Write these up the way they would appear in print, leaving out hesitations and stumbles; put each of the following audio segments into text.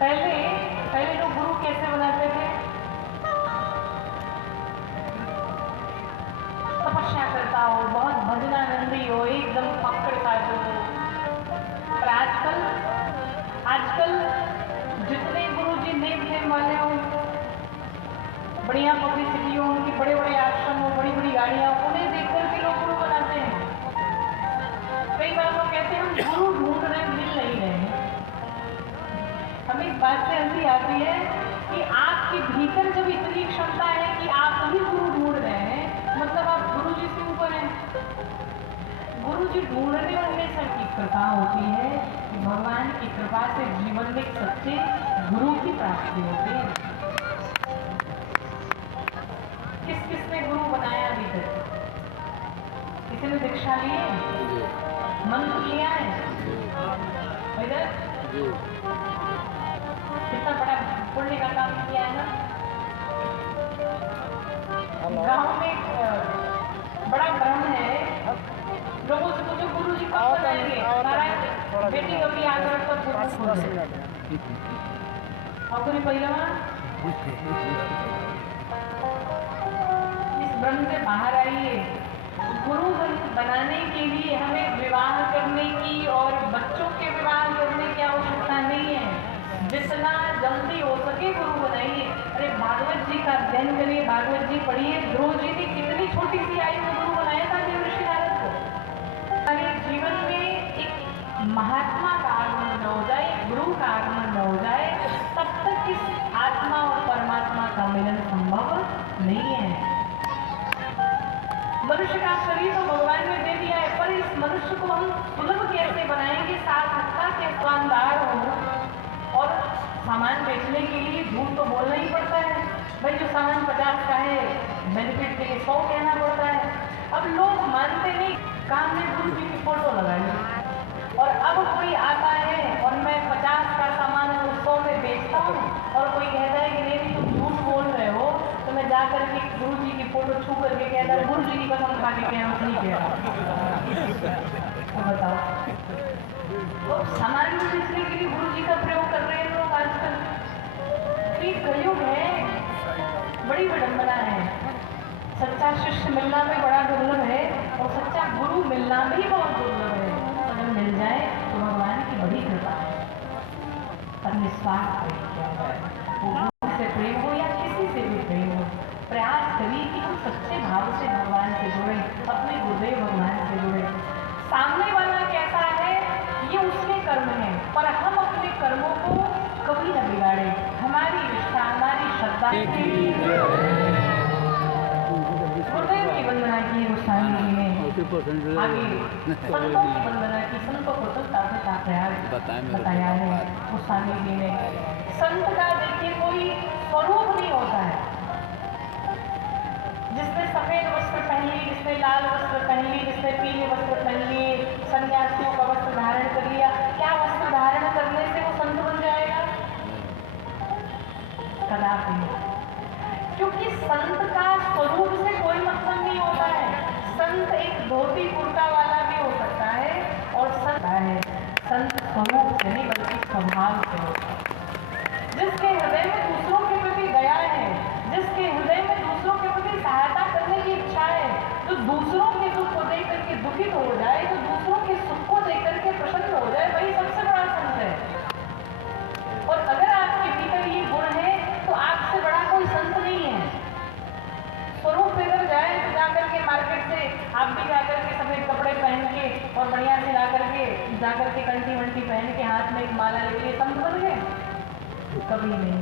पहले पहले लोग गुरु कैसे बनाते थे? तपस्या करता हो, बहुत भजनानंदी हो, एकदम पकड़ साधु हो। पर आजकल जितने गुरु जी नेम नेम वाले हो, बढ़िया पब्लिसिटी हो, उनकी बड़े बड़े आश्रम हो, बड़ी बड़ी गाड़ियां हो, उन्हें देख करके लोग गुरु बनाते हैं। कई बार लोग कहते हैं हम गुरु ढूंढ रहे, मिल नहीं रहे। हमें इस बात से हंसी आती है कि आपके भीतर जब इतनी क्षमता है कि आप ही गुरु ढूंढ रहे हैं, मतलब आप गुरु जी से ऊपर हैं। गुरु जी ढूंढने वाले की कृपा होती है कि भगवान की कृपा से जीवन में सच्चे गुरु की प्राप्ति होती है। किस किसने गुरु बनाया अभी तक? किसी ने दीक्षा ली है, मंत्र लिया है? इधर कितना बड़ा पुण्य का काम किया है ना। गांव में बड़ा भ्रम है, लोगों से पूछो गुरु जी कब बनाएंगे, नारायण बेटी कभी आकर तब और पूरी पहलवा इस भ्रम से बाहर आइए। गुरु बनाने के लिए हमें विवाह करने की और बच्चों के विवाह करने की आवश्यकता नहीं है। जितना जल्दी हो सके गुरु बनाइए। अरे भागवत जी का अध्ययन करिए, भागवत जी पढ़िए। ध्रुव जी ने कितनी छोटी सी आयु में गुरु बनाया था ऋषि नारद को। हमारे जीवन में एक महात्मा का आगमन न हो जाए, गुरु का आगमन न हो जाए, तब तक इस आत्मा और परमात्मा का मिलन संभव नहीं है। मनुष्य का शरीर तो भगवान ने दे दिया है, पर इस मनुष्य को हम सुलभ कैसे बनाएंगे? सार्थकता के स्वानदार हो। और सामान बेचने के लिए झूठ तो बोलना ही पड़ता है। भाई जो सामान 50 का है, बेनिफिट के लिए 100 कहना पड़ता है। अब लोग मानते नहीं। काम में गुरु जी की फोटो लगाई और अब कोई आता है और मैं 50 का सामान 100 में बेचता हूँ और कोई कहता है कि नहीं तुम झूठ बोल रहे हो, तो मैं जा करके गुरु जी की फोटो छू करके कहता है गुरु जी की कसम खा के कह हम नहीं कह रहा। तो बताओ, तो सामान बेचने के लिए गुरु जी का प्रयोग कर रहे हैं लोग आजकल। कलयुग है, बड़ी विडंबना है। सच्चा शिष्य मिलना भी बड़ा दुर्लभ है और सच्चा गुरु मिलना भी बहुत दुर्लभ है। अगर मिल जाए तो भगवान की बड़ी कृपा है। पर निस्वार्थ प्रेम किया जाए, वो गुरु से प्रेम हो या किसी से भी प्रेम हो, प्रयास करिए कि हम सच्चे भाव से भगवान से जुड़े, अपने गुरुदेव भगवान से जुड़े। सामने वाला कैसा है ये उसके कर्म है, पर हम अपने कर्मों को कभी न बिगाड़े। हमारी निष्ठा, हमारी श्रद्धा गुरुदेव की वंदना की गोस्वामी जी ने, आगे संतों की वंदना की, संतों को संता का प्रयास बताया है गोस्वामी जी ने। संत का देखिए कोई स्वरूप नहीं होता है। जिसने सफेद वस्त्र पहन ली, जिसने लाल वस्त्र पहन ली, जिसने पीले वस्त्र पहन लिए, सन्यासियों का वस्त्र धारण कर लिया, क्या वस्त्र धारण करने से वो संत बन जाएगा? कदापि। क्योंकि संत का स्वरूप से कोई मतलब नहीं होता है। संत एक धोती कुर्ता वाला भी हो सकता है और संत है, संत स्वरूप से नहीं बल्कि स्वभाव से होता है। जिसके हृदय में दूसरों के प्रति दया है, जिसके हृदय में दूसरों के प्रति सहायता करने की इच्छा है, जो दूसरों के दुख को देख करके दुखित हो जाए, जो दूसरों के सुख को देख करके प्रसन्न हो जाए, वही सबसे बड़ा संत है। और अगर आपके भीतर ये गुण है तो आपसे बड़ा कोई संत नहीं है। स्वरूप बिगड़ जाए तो जाकर के मार्केट से आप भी जाकर के सफेद कपड़े पहन के और बढ़िया से जाकर के कंठी वंटी पहन के हाथ में एक माला लेके संत बन गए? कभी नहीं।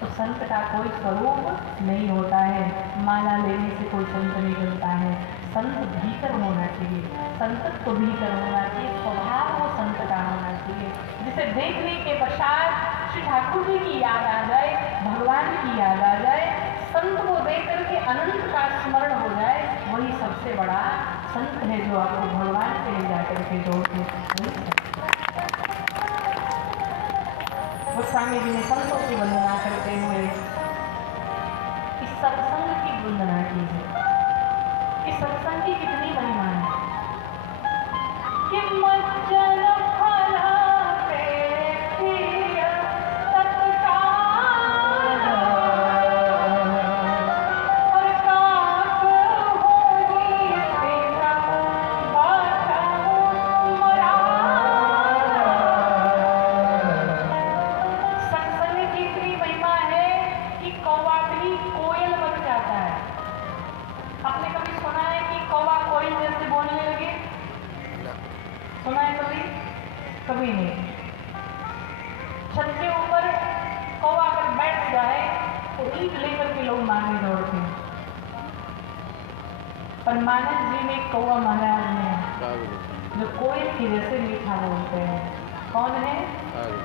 तो संत का कोई स्वरूप नहीं होता है, माला लेने से कोई संत नहीं बनता है। संत भीतर होना चाहिए, संतत्व भीतर होना चाहिए, स्वभाव वो संत का होना चाहिए, जिसे देखने के पश्चात श्री ठाकुर जी की याद आ जाए, भगवान की याद आ जाए, संत को देख करके अनंत का स्मरण हो जाए, वही सबसे बड़ा संत है जो आपको भगवान के लिए जाकर के जोड़ते। गोस्वामी जी ने संतों की वंदना करते हुए इस सत्संग की वंदना की है। इस सत्संग की कितनी महिमा है कि मज्जन फला पे छत के ऊपर कौवा अगर बैठ जाए तो ईंट लेकर के लोग मारने दौड़ते हैं। पर मानस जी में एक कौवा महाराज हैं जो कोयल के जैसे मीठा बोलते हैं। कौन है?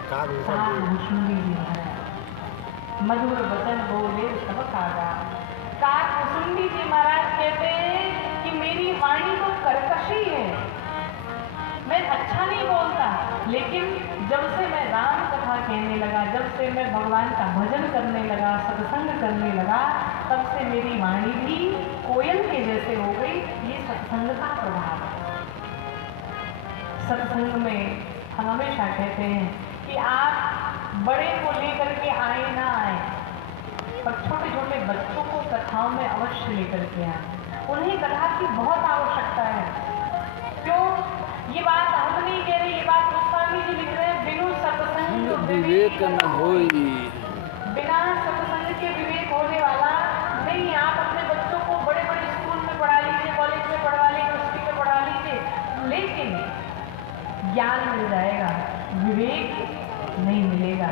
काकभूषुंडी जी महाराज। मधुर वचन बोले सब कागा। काकभूषुंडी जी महाराज कहते हैं कि मेरी वाणी तो कर्कशी है, मैं अच्छा नहीं बोलता, लेकिन जब से मैं राम कथा कहने लगा, जब से मैं भगवान का भजन करने लगा, सत्संग करने लगा, तब से मेरी वाणी भी कोयल के जैसे हो गई। ये सत्संग का प्रभाव है। सत्संग में हम हमेशा कहते हैं कि आप बड़े को लेकर के आए ना आए, पर छोटे छोटे बच्चों को कथाओं में अवश्य लेकर के आए। उन्हें कथा की बहुत आवश्यकता है। क्यों? ये बात हम नहीं कह रहे, ये बात गोस्वामी जी लिख रहे हैं। बिनु सत्संग विवेक न होई। बिना सत्संग के विवेक होने वाला नहीं। आप अपने बच्चों को बड़े बड़े स्कूल में पढ़ा लीजिए, कॉलेज में पढ़वा लीजिए, यूनिवर्सिटी में पढ़ा लीजिए, लेकिन ज्ञान मिल जाएगा, विवेक नहीं मिलेगा।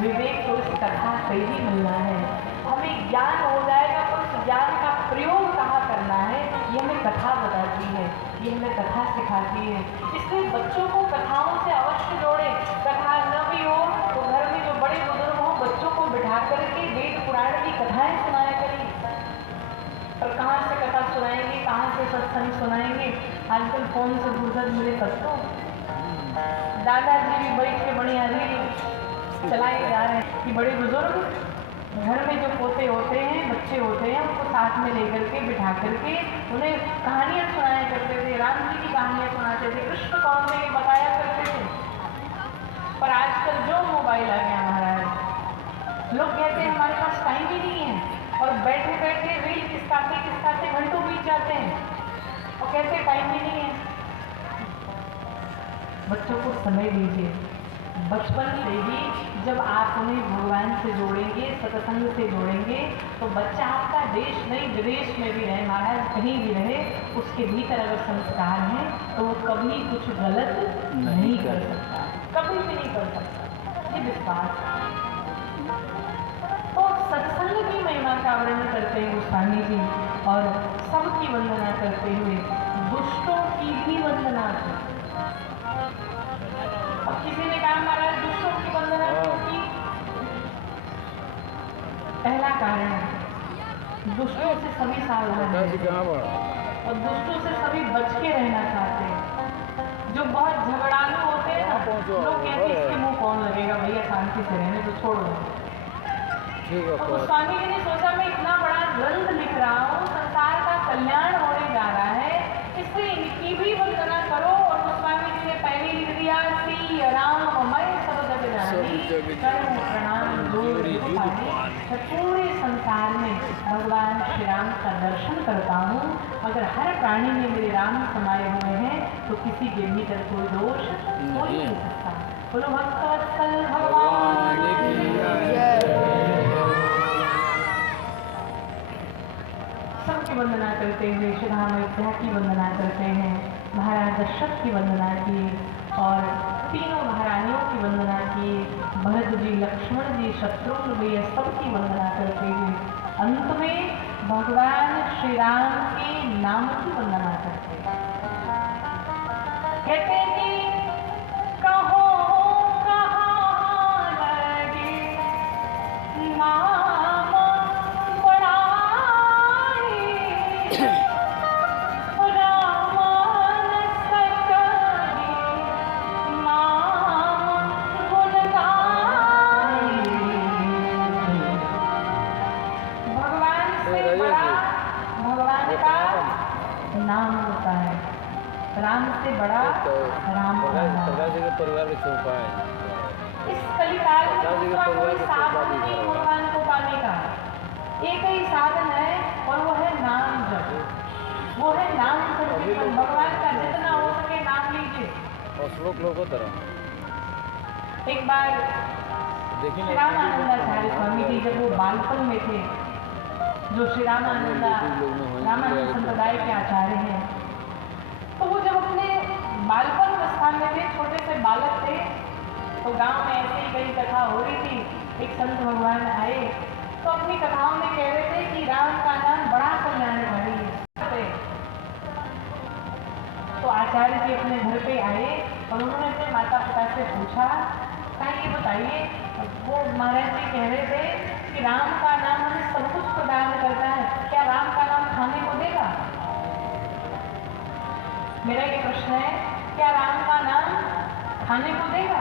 विवेक तो इस कथा से ही मिलना है। हमें ज्ञान हो जाएगा, पर उस ज्ञान का प्रयोग कहाँ करना है, ये हमें कथा बताती है, ये हमें कथा सिखाती है। इसलिए बच्चों को कथाओं से अवश्य जोड़े। कथा न भी हो तो घर में जो बड़े बुजुर्ग हो, बच्चों को बिठा करके वेद पुराण की कथाएं सुनाया करिए। पर कहाँ से कथा सुनाएंगे, कहाँ से सत्संग सुनाएंगे? आजकल फोन से फुर्सत मिले तब तो। दादाजी भी बैठ के बढ़िया रील चलाए जा रहे हैं कि बड़े बुजुर्ग घर में जो पोते होते हैं, बच्चे होते हैं, उनको साथ में लेकर के बिठा करके उन्हें कहानियां सुनाया करते थे, राम जी की कहानियां सुनाते थे, कृष्ण कौन में बताया करते थे। पर आजकल जो मोबाइल आ गया महाराज, लोग कहते हैं हमारे पास टाइम ही नहीं है, और बैठे बैठे रील किसकाते घंटों बीत जाते हैं और कहते टाइम ही नहीं है। बच्चों को समय दीजिए। बचपन से ही जब आप उन्हें भगवान से जोड़ेंगे, सत्संग से जोड़ेंगे, तो बच्चा आपका देश नहीं विदेश में भी रहे महाराज, कहीं भी रहे, उसके भीतर अगर संस्कार है तो वो कभी कुछ गलत नहीं कर सकता, कभी भी नहीं कर सकता। ये विश्वास। तो सत्संग की महिमा का वर्णन करते हैं गोस्वामी जी, और सबकी वंदना करते हुए दुष्टों की भी वंदना की। अब किसी ने कहा महाराज दुष्टों की वंदना क्यों की? पहला कारण, दुष्टों से सभी सावधान और दुष्टों से सभी बच के रहना चाहते हैं। जो बहुत झगड़ालू होते हैं ना, लोग कहते हैं इसके मुंह कौन लगेगा, भैया शांति से रहने तो छोड़ दो। तो गोस्वामी जी ने सोचा मैं इतना बड़ा ग्रंथ लिख रहा हूँ, संसार का कल्याण होने जा रहा है, इसलिए इनकी भी वंदना करो। और गोस्वामी जी ने पहले लिख दिया श्री राम मय सब जग जानी कर्म प्रणाम जोरी जुग। पूरे संसार में भगवान श्री राम का दर्शन करता हूँ, अगर हर प्राणी में मेरे राम समाये हुए हैं तो किसी के भीतर कोई दोष हो ही नहीं सकता। बोलो भक्तवत्सल भगवान की जय। सबकी वंदना करते हुए श्री राम अयोध्या की वंदना करते हैं, महाराज दशरथ की वंदना की, और तीनों महारानियों की वंदना की, भरत जी, लक्ष्मण जी, शत्रुघ्न जी, सबकी वंदना करते हुए अंत में भगवान श्री राम के नाम की वंदना करते हैं। कहते हैं कि कहो कहाँ लगे नाम बड़ाई, रामन सकरी नाम गुण गाई। भगवान से बड़ा भगवान का नाम होता है, राम से बड़ा राम का नाम। परिवार में छुपा है। इस कलिकाल में कोई साधन नहीं भगवान को पाने का, एक ही साधन है और वो है नाम जप, वो है नाम संकीर्तन। भगवान का जितना हो सके नाम लीजिए। और श्लोक लोगों तरह एक बार श्री रामानंदाचार्य स्वामी जी जब वो बालपन में थे, जो श्री रामानंद संप्रदाय के आचार्य हैं, तो वो जब अपने बालपन अवस्था में थे, छोटे से बालक थे, तो गांव में ऐसे ही कई कथा हो रही थी। एक संत भगवान आए तो अपनी कथाओं में कह रहे थे कि राम का नाम बड़ा कल्याणकारी है। तो आचार्य जी अपने घर पे आए और उन्होंने अपने माता पिता से पूछा, क्या ये बताइए, वो महाराज जी कह रहे थे कि राम का नाम हमें सब कुछ प्रदान करता है, क्या राम का नाम खाने को देगा? मेरा ये प्रश्न है, क्या राम का नाम खाने को देगा?